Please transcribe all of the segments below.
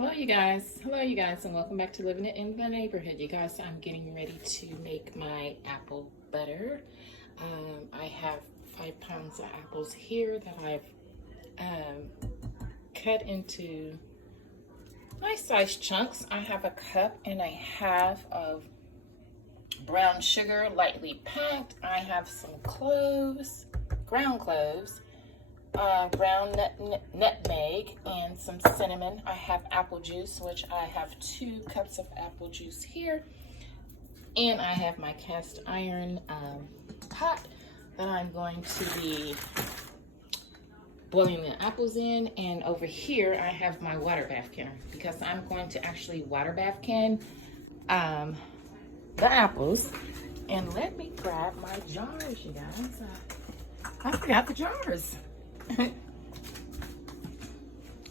Hello, you guys, and welcome back to Living It in the Neighborhood. You guys, I'm getting ready to make my apple butter. I have 5 pounds of apples here that I've cut into nice sized chunks. I have a cup and a half of brown sugar, lightly packed. I have some cloves, ground cloves, ground nutmeg, and some cinnamon. I have apple juice, which I have 2 cups of apple juice here. And I have my cast iron pot that I'm going to be boiling the apples in. And over here, I have my water bath can because I'm going to actually water bath can the apples. And let me grab my jars, you guys. I forgot the jars.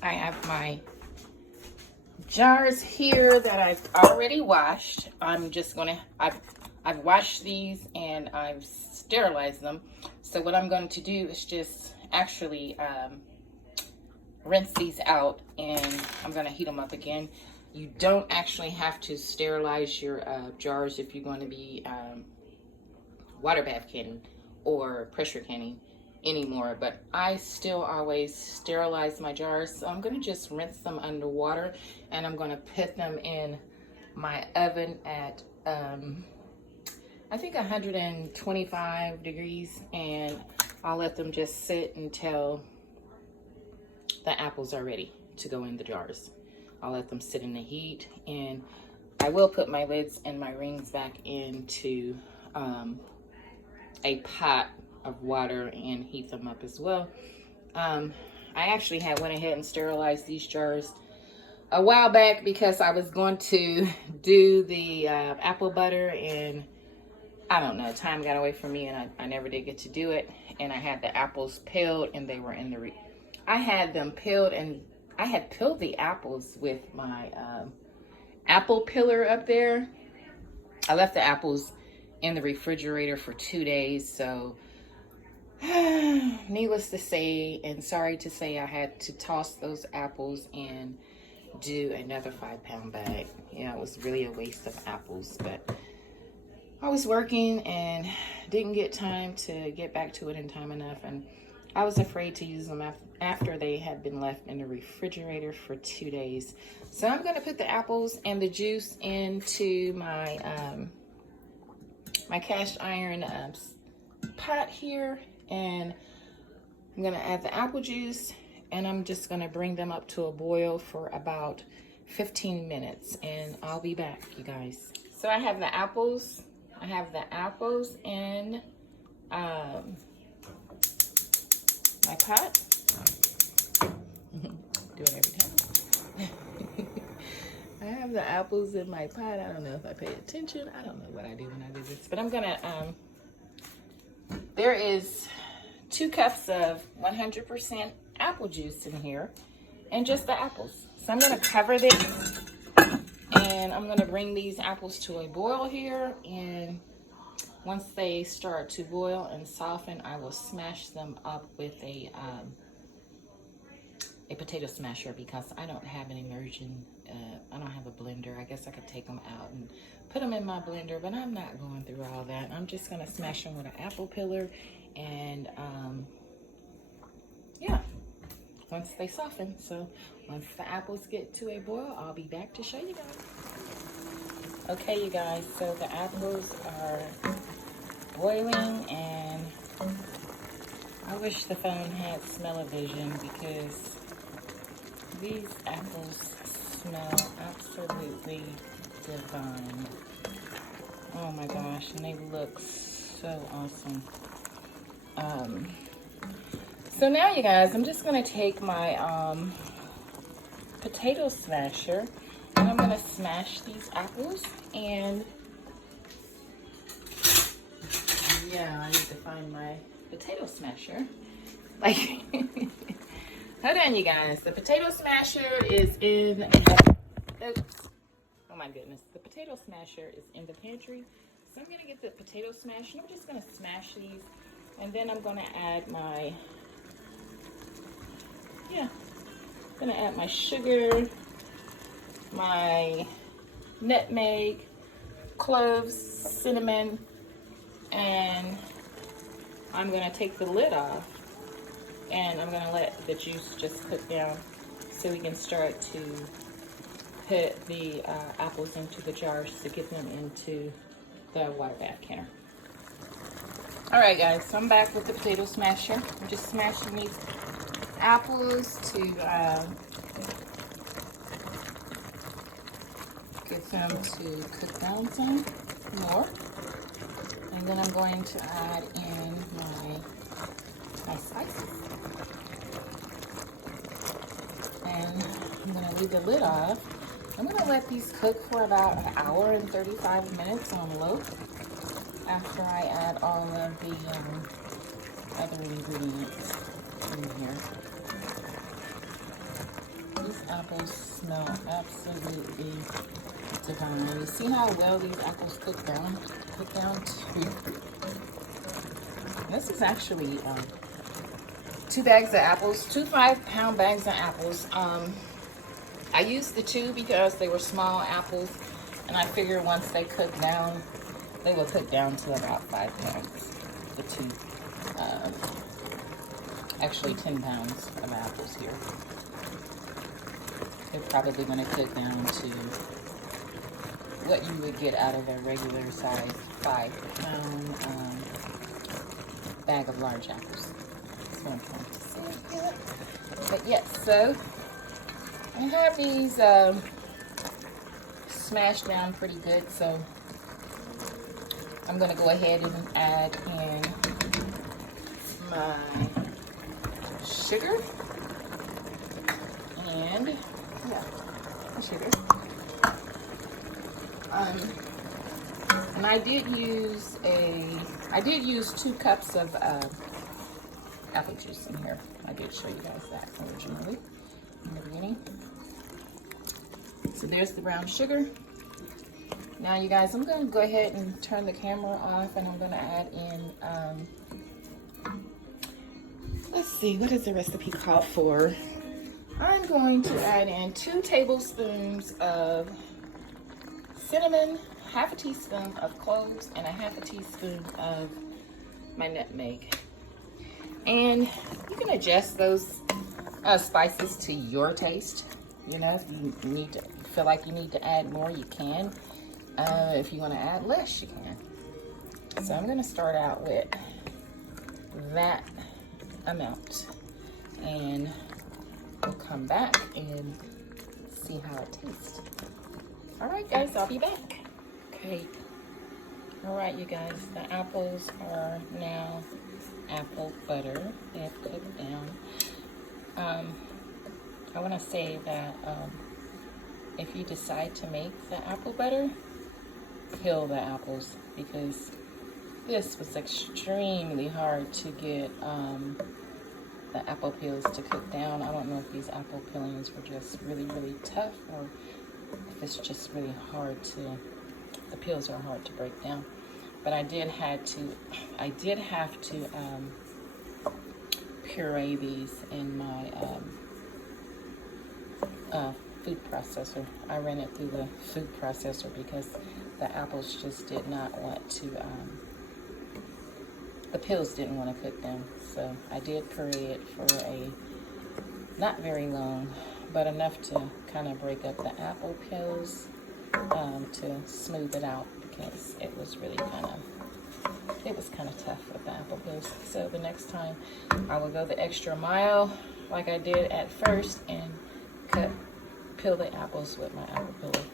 I have my jars here that I've already washed. I've washed these and I've sterilized them. So what I'm going to do is just actually rinse these out, and I'm going to heat them up again. You don't actually have to sterilize your jars if you're going to be water bath canning or pressure canning anymore, but I still always sterilize my jars. So I'm going to just rinse them underwater, and I'm going to put them in my oven at I think 125 degrees, and I'll let them just sit until the apples are ready to go in the jars. I'll let them sit in the heat, and I will put my lids and my rings back into a pot of water and heat them up as well. I actually went ahead and sterilized these jars a while back because I was going to do the apple butter, and I don't know, time got away from me, and I never did get to do it. And I had the apples peeled, and they were in the I had them peeled, and I had peeled the apples with my apple peeler up there. I left the apples in the refrigerator for 2 days, so needless to say, and sorry to say, I had to toss those apples and do another 5-pound bag. Yeah, it was really a waste of apples, but I was working and didn't get time to get back to it in time enough, and I was afraid to use them after they had been left in the refrigerator for 2 days. So I'm going to put the apples and the juice into my my cast iron pot here, and I'm going to add the apple juice, and I'm just going to bring them up to a boil for about 15 minutes, and I'll be back, you guys. So I have the apples. In my pot. Do it every time. I have the apples in my pot. I don't know if I pay attention. I don't know what I do when I do this, but I'm gonna, there is 2 cups of 100% apple juice in here, and just the apples. So I'm gonna cover this, and I'm gonna bring these apples to a boil here, and once they start to boil and soften, I will smash them up with a potato smasher, because I don't have an immersion, I don't have a blender. I guess I could take them out and put them in my blender, but I'm not going through all that. I'm just gonna smash them with an apple peeler, and yeah, once they soften. So once the apples get to a boil, I'll be back to show you guys. Okay, you guys, so the apples are boiling, and I wish the phone had smell-o-vision, because these apples smell absolutely divine. Oh my gosh, and they look so awesome. So now, you guys, I'm just gonna take my potato smasher, and I'm gonna smash these apples. And yeah, I need to find my potato smasher. Like, hold on, you guys. The potato smasher is in, oops. Oh my goodness. The potato smasher is in the pantry. So I'm gonna get the potato smasher. I'm just gonna smash these, and then I'm gonna add my, I'm gonna add my sugar, my nutmeg, cloves, cinnamon, and I'm gonna take the lid off and I'm gonna let the juice just cook down so we can start to put the apples into the jars to get them into the water bath canner. All right, guys, so I'm back with the potato smasher. I'm just smashing these apples to get them to cook down some more. And then I'm going to add in my spices. And I'm gonna leave the lid off. I'm gonna let these cook for about an hour and 35 minutes on low after I add all of the other ingredients in here. These apples smell absolutely divine. You see how well these apples cook down too. This is actually 2 bags of apples, 2 5-pound bags of apples. I used the 2 because they were small apples, and I figured once they cook down, they will cook down to about 5 pounds. The 2, actually 10 pounds of apples here. They're probably going to cook down to what you would get out of a regular size 5-pound bag of large apples. That's what I'm trying to say here. But yes, so I have these smashed down pretty good, so I'm going to go ahead and add in my sugar and my sugar. And I did use 2 cups of apple juice in here. I did show you guys that originally in the beginning. So there's the brown sugar. Now you guys, I'm going to go ahead and turn the camera off, and I'm going to add in, let's see, what is the recipe called for? I'm going to add in 2 tablespoons of cinnamon, half a teaspoon of cloves, and a half a teaspoon of my nutmeg. And you can adjust those spices to your taste. You know, if you feel like you need to add more, you can. If you want to add less, you can. So I'm going to start out with that amount, and we'll come back and see how it tastes. All right, guys, I'll be back. Okay. All right, you guys, the apples are now apple butter. They have cooked down. I want to say that if you decide to make the apple butter, peel the apples, because this was extremely hard to get the apple peels to cook down. I don't know if these apple peelings were just really, really tough, or if it's just really hard to, the peels are hard to break down. But I did have to puree these in my food processor. I ran it through the food processor because the apples just did not want to, the peels didn't want to cook down. So I did puree it for not very long, but enough to kind of break up the apple peels, to smooth it out, because it was really kind of tough with the apple peels. So the next time I will go the extra mile like I did at first and peel the apples with my apple peeler.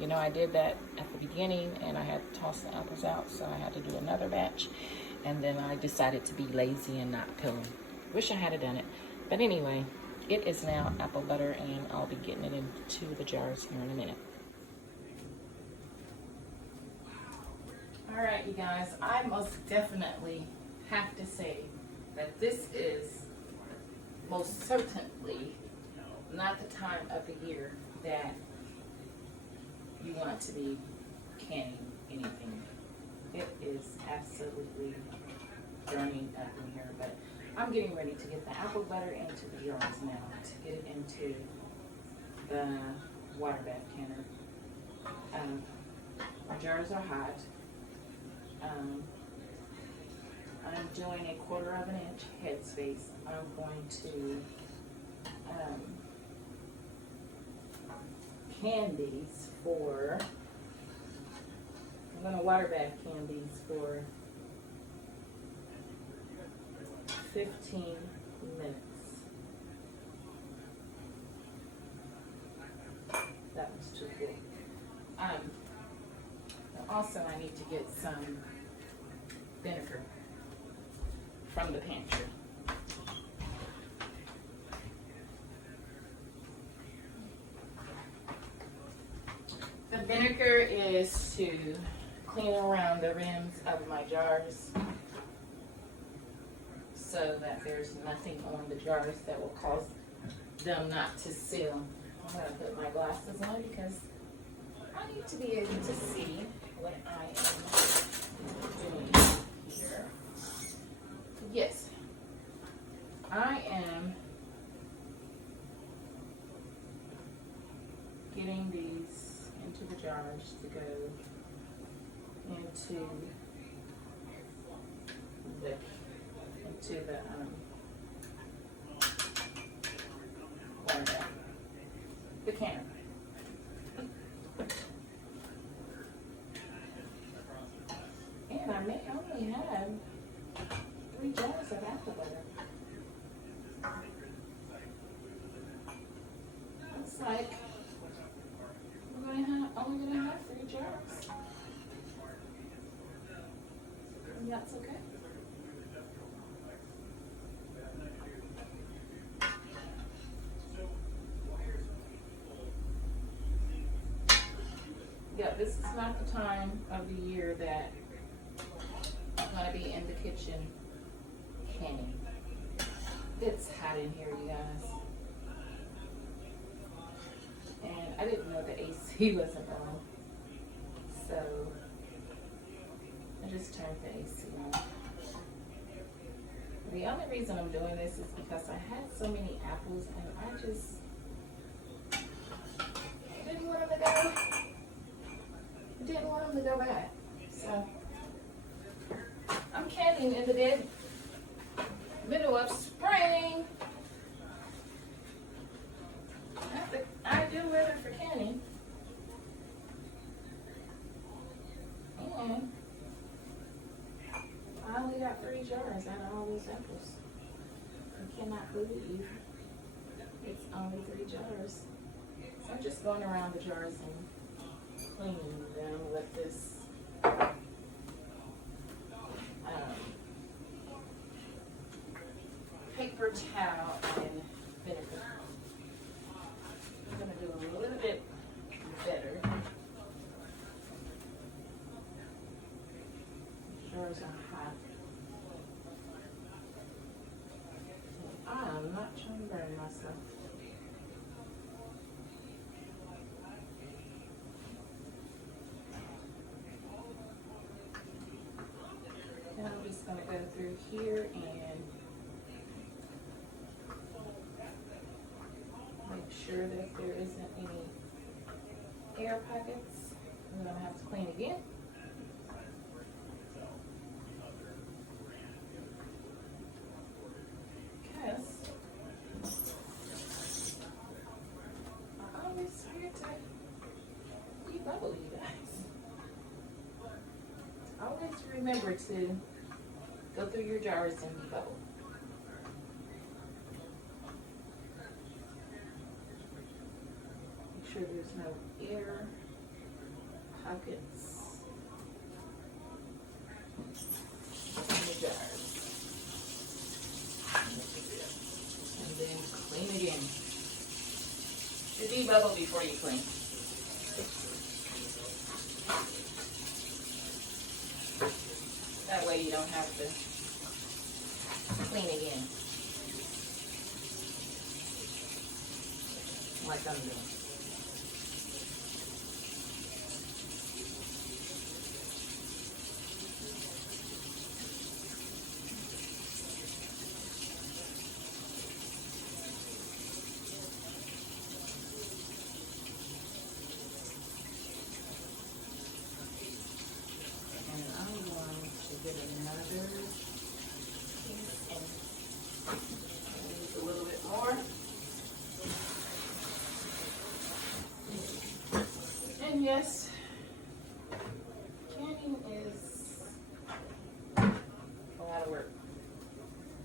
You know, I did that at the beginning and I had to toss the apples out, so I had to do another batch, and then I decided to be lazy and not peel them. Wish I had done it. But anyway, it is now apple butter, and I'll be getting it into the jars here in a minute. All right, you guys, I most definitely have to say that this is most certainly not the time of the year that you want to be canning anything. It is absolutely burning up in here, but I'm getting ready to get the apple butter into the jars now, to get it into the water bath canner. My jars are hot. I'm doing a 1/4 inch headspace. I'm going to candies for, I'm going to water bath candies for 15 minutes. That was too cool. Also, I need to get some vinegar from the pantry. The vinegar is to clean around the rims of my jars so that there's nothing on the jars that will cause them not to seal. I'm going to put my glasses on because I need to be able to see what I am doing here. Yes, I am getting these into the jars to go into the water bath, the canner. And I may only have 3 jars of apple butter. Looks like we're only gonna have 3 jars. And that's okay. Yeah, this is not the time of the year that I'm gonna be in the kitchen canning. It's hot in here, you guys. And I didn't know the AC wasn't on. So I just turned the AC on. The only reason I'm doing this is because I had so many apples and I just didn't want them to go. Didn't want them to go bad. So I'm canning in the dead middle of spring. That's the ideal weather for canning. And I only got 3 jars out of all these apples. I cannot believe it's only 3 jars. So I'm just going around the jars and cleaning them with this paper towel and vinegar. I'm going to do a little bit better. Jars are hot. I am not trying to burn myself. And I'm just going to go through here and make sure that there isn't any air pockets. I'm going to have to clean again. Because I always forget to debubble, you guys. Always remember to go through your jars and debubble. Make sure there's no air pockets in the jars. And then clean again. You debubble before you clean. That way you don't have to clean again. Like I'm doing. And yes, canning is a lot of work,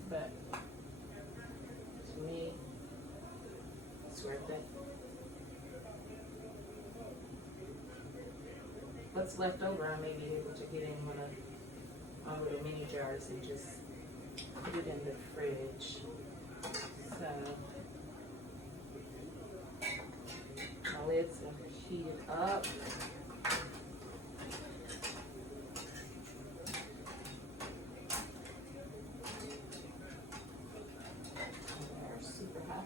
but to me, it's worth it. What's left over, I may be able to get in one of my little mini jars and just put it in the fridge. So my lids are heated up. They're super hot.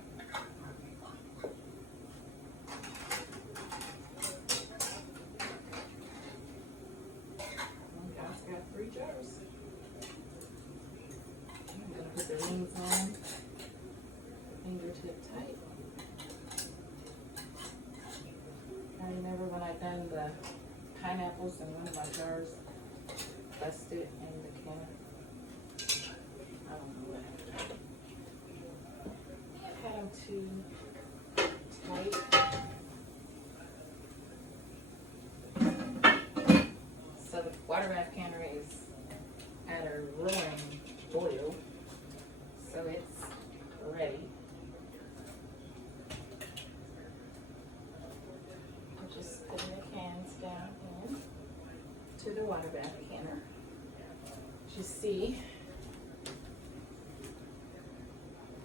I've got 3 jars. I'm gonna put the rings on, fingertip tight. I remember when I done the pineapples in one of my jars, busted in the can. I don't know what happened. Had them too tight. So the water bath canner is at a roaring boil, so it's ready. I'm just putting the cans down in to the water bath canner. You see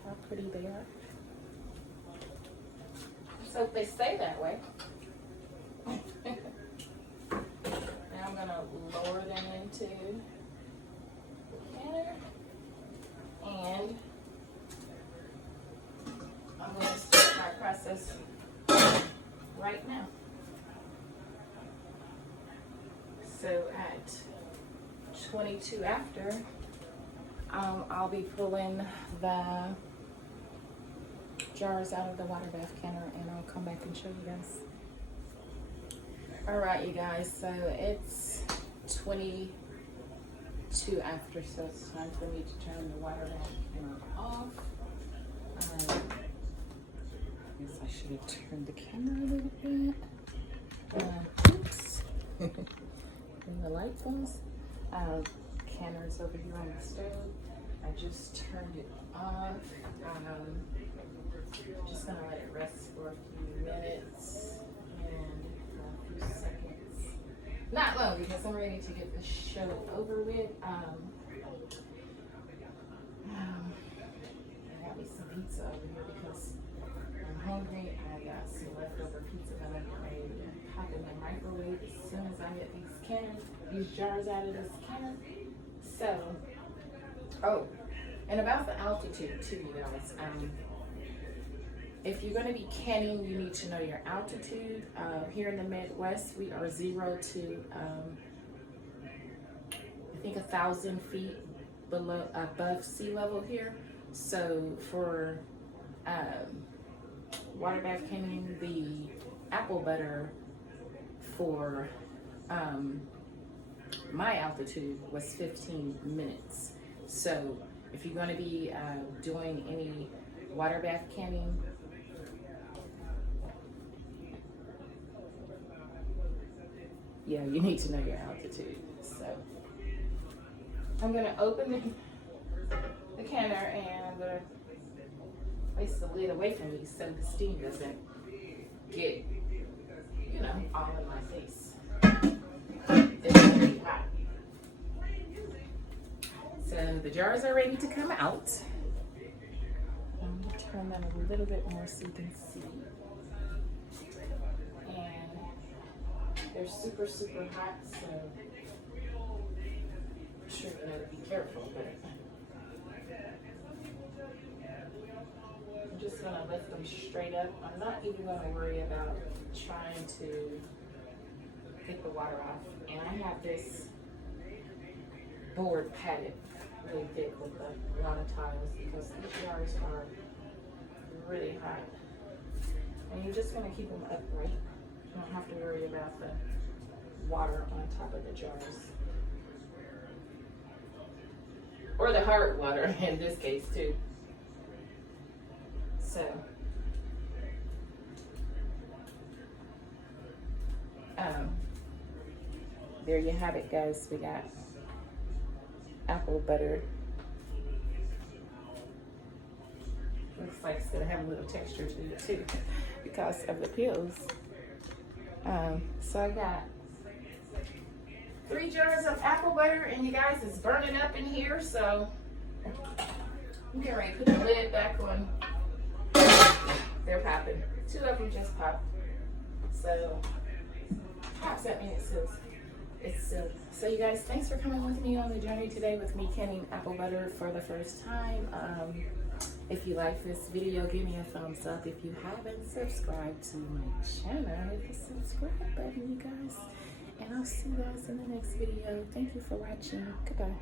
how pretty they are. So they stay that way. Now I'm gonna lower them into the canner, and I'm gonna start my process right now. So at 22 after, I'll be pulling the jars out of the water bath canner, and I'll come back and show you guys. All right, you guys, so it's 22 after, so it's time for me to turn the water bath canner off. I guess I should have turned the camera a little bit. Oops. And the light goes. Canner's over here on the stove. I just turned it off. Just gonna let it rest for a few minutes and a few seconds. Not long, because I'm ready to get the show over with. I got me some pizza over here because I'm hungry. I got some leftover pizza that I'm ready to pop in the microwave as soon as I get these jars out of this canner. So, oh, and about the altitude too, you guys. If you're going to be canning, you need to know your altitude. Here in the Midwest, we are 0 to I think 1,000 feet above sea level here. So for water bath canning, the apple butter for my altitude was 15 minutes. So if you're going to be doing any water bath canning, yeah, you need to know your altitude. So I'm going to open the canner, and I'm going to place the lid away from me so the steam doesn't get, you know, all in my face. It's very hot. So the jars are ready to come out. I'm going to turn them a little bit more so you can see. And they're super, super hot, so I'm sure you know to be careful, but I'm just going to lift them straight up. I'm not even going to worry about trying to get the water off. And I have this board padded really thick with a lot of tiles because these jars are really hot. And you're just going to keep them upright. You don't have to worry about the water on top of the jars. Or the hard water in this case too. So There you have it, guys. We got apple butter. Looks like it's gonna have a little texture to it too because of the peels. So I got 3 jars of apple butter, and you guys, it's burning up in here, so I'm getting ready to put the lid back on. They're popping. 2 of them just popped. So pops, that means it's sealed. So you guys, thanks for coming with me on the journey today with me canning apple butter for the first time. If you like this video, give me a thumbs up. If you haven't subscribed to my channel, hit the subscribe button, you guys. And I'll see you guys in the next video. Thank you for watching. Goodbye.